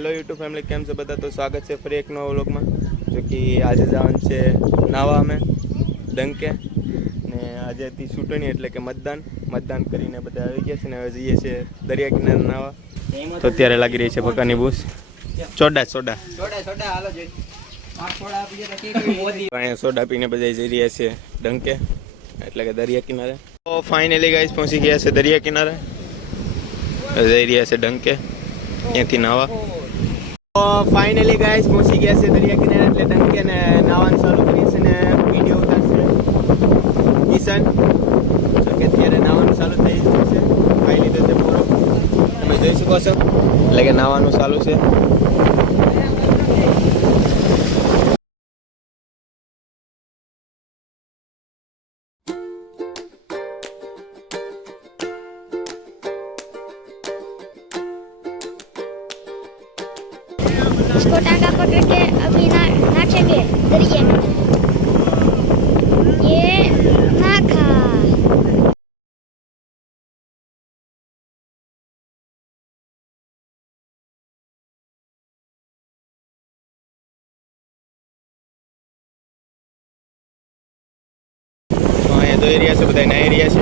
Hello YouTube family કેમ છે બધા? તો સ્વાગત છે ફરી એક નવા વ્લોગમાં. જો કે આજે જવાનું છે નાવા અમે, ડંકે. ને આજે હતી ચૂંટણી એટલે કે મતદાન. મતદાન કરીને બધા આવી ગયા છે ને હવે જઈએ છીએ દરિયા કિનારે નાવા. તો અત્યારે લાગી રહી છે ભકાની બૂસ સોડા સોડા. સોડા પીને બધા જઈ રહ્યા છે ડંકે, એટલે કે દરિયા કિનારે. તો ફાઇનલી ગાઈસ પહોંચી ગયા છે દરિયા કિનારે. જઈ રહ્યા છે ડંકે. ત્યાંથી નાવા. તો ફાઇનલી ગાઈસ પહોંચી ગયા છે દરિયા કિનારે એટલે ડંકે ને નાવાનું ચાલુ કરીએ છે ને વીડિયો ઉતારશે. કિશન, જો કે અત્યારે નાવાનું ચાલુ થઈ ગયું છે. ખાઈ લીધો છે પૂરો. તમે જોઈ શકો છો. એટલે કે નાવાનું ચાલુ છે. इसको टांगा पकड़ के अभी ना नाचेंगे दरिए में ये नाखा તો અહીંયા જોઈ રહ્યા છે બધા નાહી રહ્યા છે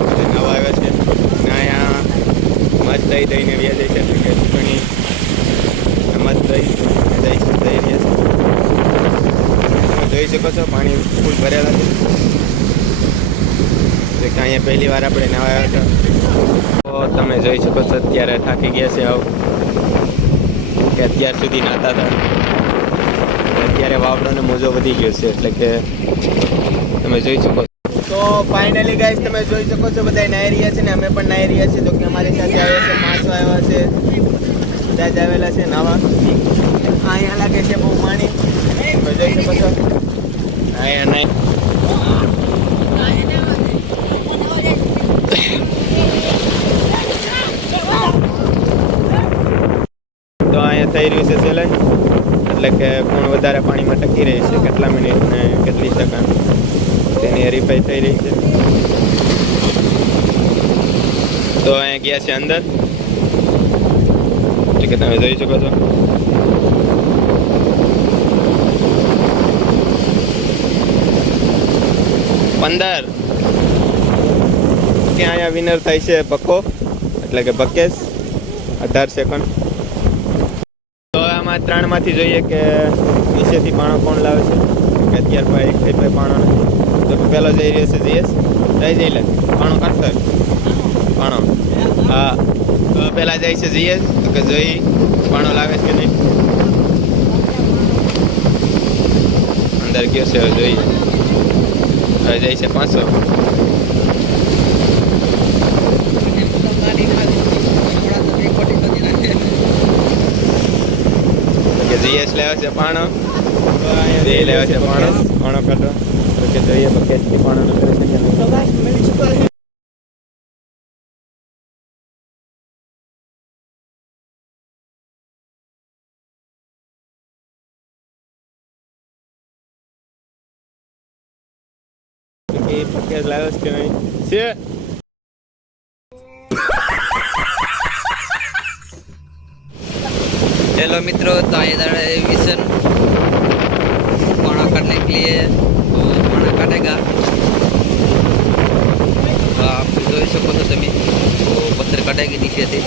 બધા નવા આવ્યા છે ને અહીંયા મત દઈ દઈને વ્યા જાય છે એટલે કે ચૂંટણી તમે જોઈ શકો છો. પાણી ફૂલ ભરેલા છે. કે અહીંયા પહેલી વાર આપણે નવા તો તમે જોઈ શકો છો, અત્યારે થાકી ગયા છે આવું. કે અત્યાર સુધી નાતા હતા. અત્યારે વાવડોને મોજો વધી ગયો છે, એટલે કે તમે જોઈ શકો તો ફાઇનલી ગાઈસ તમે જોઈ શકો છો બધા નાહી રહ્યા છે ને, અમે પણ નાહી રહ્યા છીએ. તો કે અમારી સાથે આવ્યો છે માસો આવ્યા છે. બધા જ આવેલા છે નાવા. અહીંયા લાગે છે બહુ પાણી. જોઈ શકો છો અહીંયા નહીં. તો અહીંયા થઈ રહ્યું છે સેલાઈ. એટલે કે કોણ વધારે પાણીમાં ટકી રહી છે. કેટલા મિનિટ ને કેટલી સેકન્ડ તેની હરીફાઈ થઈ રહી છે. તો અહીંયા ગયા છે અંદર. કે તમે જોઈ શકો છો. પંદર કે અહીંયા વિનર થાય છે બકો એટલે કે બકેશ અઢાર સેકન્ડ તો આમાં ત્રણમાંથી જોઈએ કે નીચેથી પાણો કોણ લાવે છે? કે અત્યાર ભાઈ એક ભાઈ પાણો તો પહેલો જઈ રહ્યો છે જયેશ જઈ જઈ લે પાણો કાઢતો પાણો. હા. તો પહેલાં જાય છે જઈએ. તો કે જોઈ, પાણો લાવે છે કે નહીં? અંદર ગયો છે, હવે જોઈએ. હવે જાય છે પાંચસો જયેશ લેવો છે પાણો. જય લેવા છે પાણો. પાણો કાઢો. તો જોઈએ પણ નહીં. કે બકેશ લાવ્યો છે કે નહીં છે हेलो मित्रों तो इधर मिशन पाना काटने के लिए तो पाना काटेगा तो आप જોઈ શકો છો તમે તો પથ્થર કાઢાઈ ગઈ નીચેથી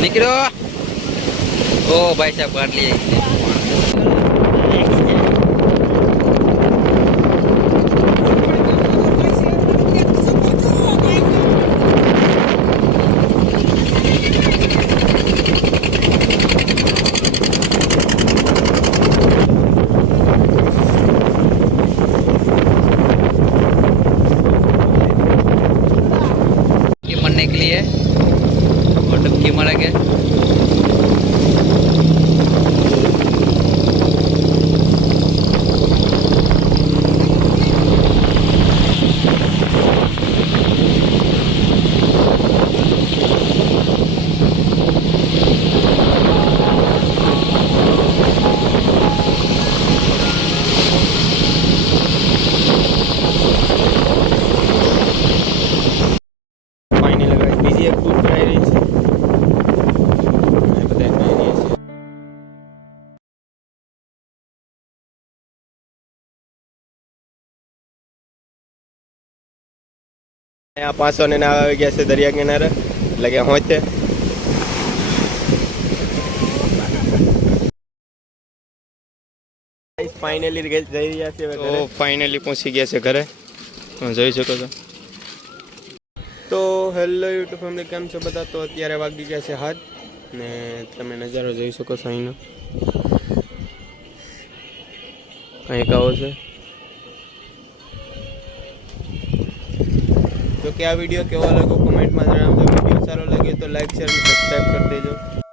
નીકળ્યો ઓ ભાઈ સાહેબ કાઢ લઈએ અહીંયા પાંચસો ને નાવ આવી ગયા છે દરિયા કિનારે. એટલે કે છે ફાઇનલી જઈ રહ્યા છે તો ફાઇનલી પહોંચી ગયા છે ઘરે. જોઈ શકો છો. તો હેલો યુટ્યુબ ફેમિલી કેમ છો બધા? તો અત્યારે વાગી ગયા છે હાથ. ને તમે નજારો જોઈ શકો છો અહીંનો. કંઈક આવો છે. કે આ વીડિયો કેવો લાગ્યો? કોમેન્ટમાં જણાવજો. વીડિયો સારો લાગે તો લાઈક શેર અને સબસ્ક્રાઈબ કરી દેજો.